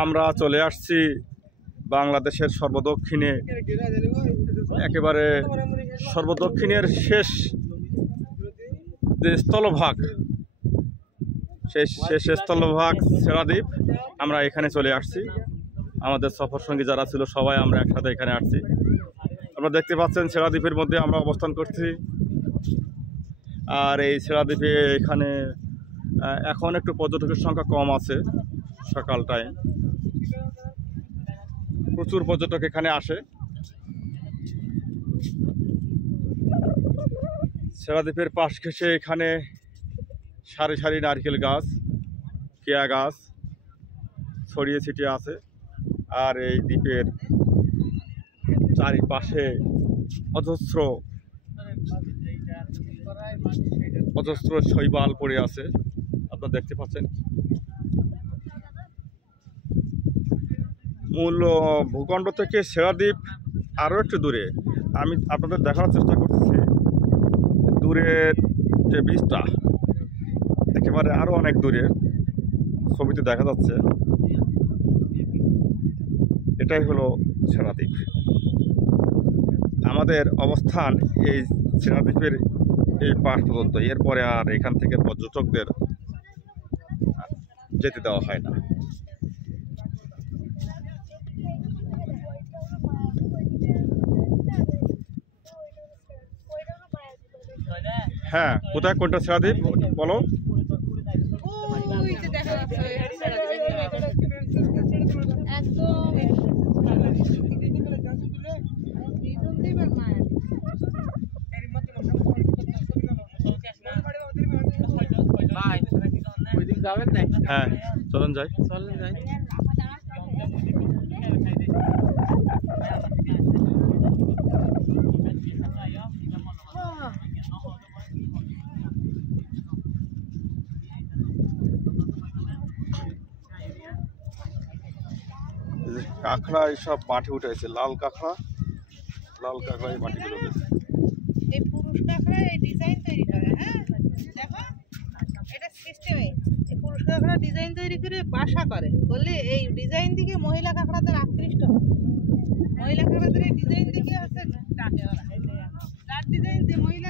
আমরা চলে আসছি বাংলাদেশের সর্বদক্ষিণে, একেবারে সর্বদক্ষিণের শেষ যে স্থলভাগ, শেষ স্থলভাগ ছেড়াদ্বীপ। আমরা এখানে চলে আসছি, আমাদের সফর সঙ্গী যারা ছিল সবাই আমরা একসাথে এখানে আসছি। আপনারা দেখতে পাচ্ছেন ছেড়াদ্বীপের মধ্যে আমরা অবস্থান করছি। আর এই ছেড়াদ্বীপে এখানে এখন একটু পর্যটকের সংখ্যা কম আছে, সকাল টাইম প্রচুর পর্যটক এখানে আসে। ছেড়াদ্বীপের পাশ ঘেঁষে এখানে সারি সারি নারকেল গাছ, কেয়া গাছ ছড়িয়ে ছিটিয়ে আছে। আর এই দ্বীপের চারিপাশে অজস্র শৈবাল পড়ে আছে, আপনারা দেখতে পাচ্ছেন। মূল ভূখণ্ড থেকে ছেড়াদ্বীপ আরও একটু দূরে। আমি আপনাদের দেখানোর চেষ্টা করতেছি দূরের যে বীজটা, একেবারে আরও অনেক দূরে ছবিতে দেখা যাচ্ছে। এটাই হলো ছেড়াদ্বীপ। আমাদের অবস্থান এই ছেড়াদ্বীপের এই পাশ পর্যন্ত, এরপরে আর এখান থেকে পর্যটকদের যেতে দেওয়া হয় না। হ্যাঁ, কোথায় কোনটা ছেড়াদ্বীপ বলো? হ্যাঁ, চলেন যাই। কাঁকড়া এইসব মাটি উঠেছে, লাল কাঁকড়া এই মাটিগুলো। এই পুরুষ কাঁকড়া এই ডিজাইন তৈরি করে। হ্যাঁ দেখো, এটা সিস্টেমে এই পুরুষ কাঁকড়া ডিজাইন তৈরি করে বাসা করে বললে এই ডিজাইন দিকে মহিলা কাঁকড়াদের আকৃষ্ট হয়। মহিলা কাঁকড়াদের এই ডিজাইন দিকে আছে ডাকে ওরা, যার ডিজাইন যে মহিলা